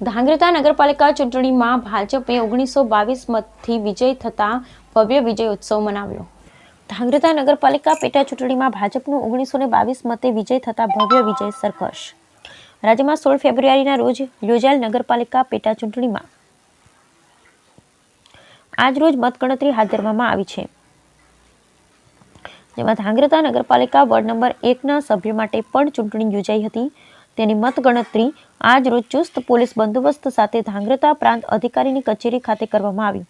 ધાંગ્રધા નગરપાલિકા ચૂંટણીમાં ભાજપે 1922 મતથી વિજય થતા ભવ્ય વિજય ઉત્સવ મનાવ્યો। ધાંગ્રધા નગરપાલિકા પેટા ચૂંટણીમાં ભાજપનું 1922 મતે વિજય થતા ભવ્ય વિજય સરઘસ। રાજ્યમાં 16 ફેબ્રુઆરીના રોજ યોજાયેલ નગરપાલિકા પેટા ચૂંટણીમાં આજ રોજ મતગણતરી હાથ ધરવામાં આવી છે, જેમાં ધાંગ્રધા નગરપાલિકા વોર્ડ નંબર 1ના સભ્ય માટે પણ ચૂંટણી યોજાઈ હતી। તેની મતગણતરી આજ રોજ ચુસ્ત પોલીસ બંદોબસ્ત સાથે ધાંગ્રધા પ્રાંત અધિકારીની કચેરી ખાતે કરવામાં આવી,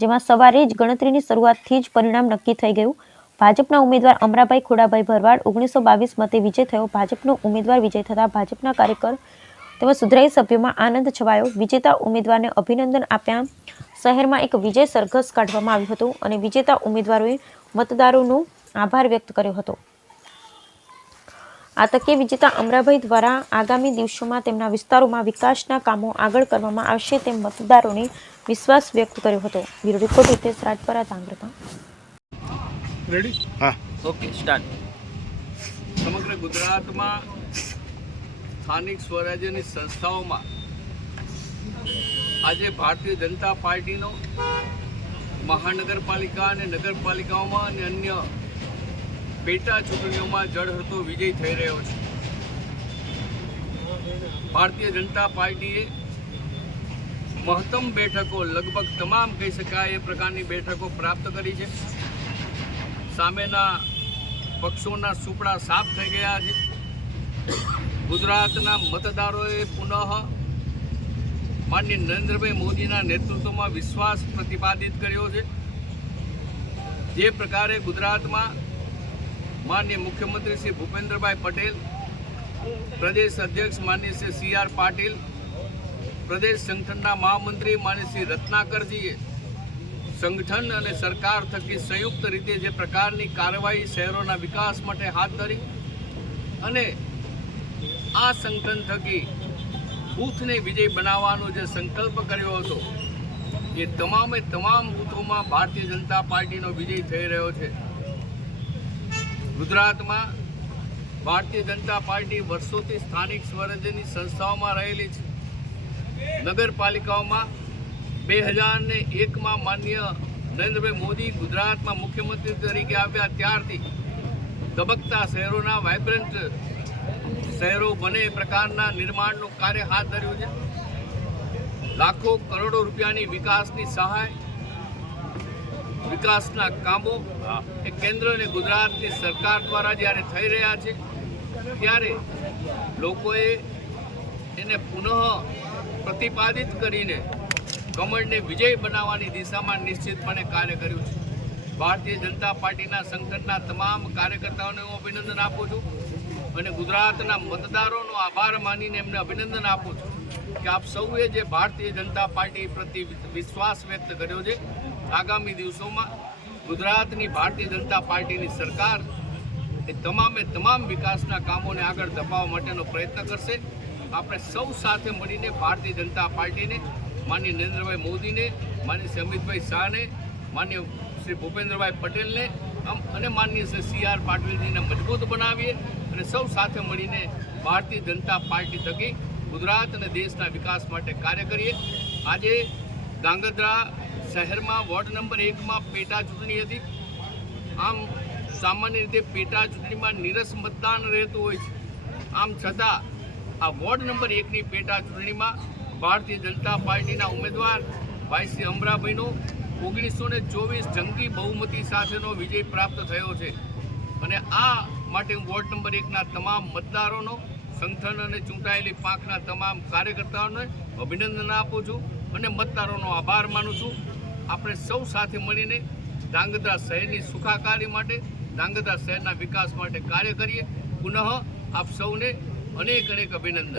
જેમાં સવારે જ ગણતરીની શરૂઆતથી જ પરિણામ નક્કી થઈ ગયું। ભાજપના ઉમેદવાર અમરાભાઈ ખોડાભાઈ ભરવાડ 1922 મતે વિજય થયો। ભાજપનો ઉમેદવાર વિજય થતા ભાજપના કાર્યકર તેમજ સુધરાઈ સભ્યોમાં આનંદ છવાયો। વિજેતા ઉમેદવારને અભિનંદન આપ્યા। શહેરમાં એક વિજય સરઘસ કાઢવામાં આવ્યું હતું અને વિજેતા ઉમેદવારોએ મતદારોનો આભાર વ્યક્ત કર્યો હતો। આ તકે વિજેતા અમરાભાઈ દ્વારા આગામી દિવસોમાં તેમના વિસ્તારોમાં વિકાસના કામો આગળ કરવામાં આવશે તેમ મતદારોને વિશ્વાસ વ્યક્ત કર્યો હતો। Bureau report Hitesh Rajpara, Dhrangadhra. Ready? હા, ઓકે, સ્ટાર્ટ। સમગ્ર ગુજરાતમાં સ્થાનિક સ્વરાજ્યની સંસ્થાઓમાં આજે ભારતીય જનતા પાર્ટીનો મહાનગરપાલિકા અને નગરપાલિકાઓમાં અને અન્ય પેટા ચૂંટણીઓમાં જળહળતો વિજય થઈ રહ્યો છે। ભારતીય જનતા પાર્ટીએ મહત્તમ બેઠકો, લગભગ તમામ કહી શકાય એ પ્રકારની બેઠકો પ્રાપ્ત કરી છે। સામેના પક્ષોના સુપડા સાફ થઈ ગયા છે। ગુજરાતના મતદારોએ પુનઃ માનનીય નરેન્દ્રભાઈ મોદીના નેતૃત્વમાં વિશ્વાસ પ્રતિપાદિત કર્યો છે। જે પ્રકારે ગુજરાતમાં માનનીય મુખ્યમંત્રી શ્રી ભૂપેન્દ્રભાઈ પટેલ, પ્રદેશ અધ્યક્ષ માનનીય શ્રી CR પાટીલ, પ્રદેશ સંગઠનના મહામંત્રી માનનીય શ્રી રત્નાકરજીએ સંગઠન અને સરકાર થકી સંયુક્ત રીતે જે પ્રકારની કાર્યવાહી શહેરોના વિકાસ માટે હાથ ધરી અને આ સંગઠન થકી બૂથને વિજય બનાવવાનો જે સંકલ્પ કર્યો હતો એ તમામે તમામ બૂથોમાં ભારતીય જનતા પાર્ટીનો વિજય થઈ રહ્યો છે। ગુજરાતમાં ભારતીય જનતા પાર્ટી વર્ષોથી સ્થાનિક સ્વરાજ્યની સંસ્થાઓમાં રહેલી છે। નગરપાલિકાઓમાં 2001માં માનનીય નરેન્દ્રભાઈ મોદી ગુજરાતમાં મુખ્યમંત્રી તરીકે આવ્યા ત્યારથી ધબકતા શહેરોના વાઇબ્રન્ટ શહેરો બને એ પ્રકારના નિર્માણનું કાર્ય હાથ ધર્યું છે। લાખો કરોડો રૂપિયાની વિકાસની સહાય, વિકાસના કામો એ કેન્દ્ર અને ગુજરાતની સરકાર દ્વારા જ્યારે થઈ રહ્યા છે ત્યારે લોકોએ એને પુનઃ પ્રતિપાદિત કરીને કમળને વિજય બનાવવાની દિશામાં નિશ્ચિતપણે કાર્ય કર્યું છે। ભારતીય જનતા પાર્ટીના સંગઠનના તમામ કાર્યકર્તાઓને હું અભિનંદન આપું છું અને ગુજરાતના મતદારોનો આભાર માનીને એમને અભિનંદન આપું છું કે આપ સૌએ જે ભારતીય જનતા પાર્ટી પ્રતિ વિશ્વાસ વ્યક્ત કર્યો છે, આગામી દિવસોમાં ગુજરાતની ભારતીય જનતા પાર્ટીની સરકાર એ તમામે તમામ વિકાસના કામોને આગળ ધપાવવા માટેનો પ્રયત્ન કરશે। આપણે સૌ સાથે મળીને ભારતીય જનતા પાર્ટીને, માનનીય નરેન્દ્રભાઈ મોદીને, માનનીય શ્રી અમિતભાઈ શાહને, માનનીય શ્રી ભૂપેન્દ્રભાઈ પટેલને અને માનનીય શ્રી CR પાટીલજીને મજબૂત બનાવીએ અને સૌ સાથે મળીને ભારતીય જનતા પાર્ટી થકી ગુજરાત અને દેશના વિકાસ માટે કાર્ય કરીએ। આજે ધાંગધ્રા શહેરમાં વોર્ડ નંબર 1માં પેટા ચૂંટણી હતી। આમ સામાન્ય રીતે પેટા ચૂંટણીમાં નીરસ મતદાન રહેતું હોય છે, આમ છતાં આ વોર્ડ નંબર 1ની પેટા ચૂંટણીમાં ભારતીય જનતા પાર્ટીના ઉમેદવાર ભાઈ શ્રી અમરાભાઈનો 1924 જંગી બહુમતી સાથેનો વિજય પ્રાપ્ત થયો છે અને આ માટે હું વોર્ડ નંબર 1ના તમામ મતદારોનો, સંગઠન અને ચૂંટાયેલી પાંખના તમામ કાર્યકર્તાઓને અભિનંદન આપું છું અને મતદારોનો આભાર માનું છું। આપણે સૌ સાથે મળીને ધાંગધ્રા શહેરની સુખાકારી માટે, ધાંગધ્રા શહેરના વિકાસ માટે કાર્ય કરીએ। પુનઃ આપ સૌને અનેક અનેક અભિનંદન।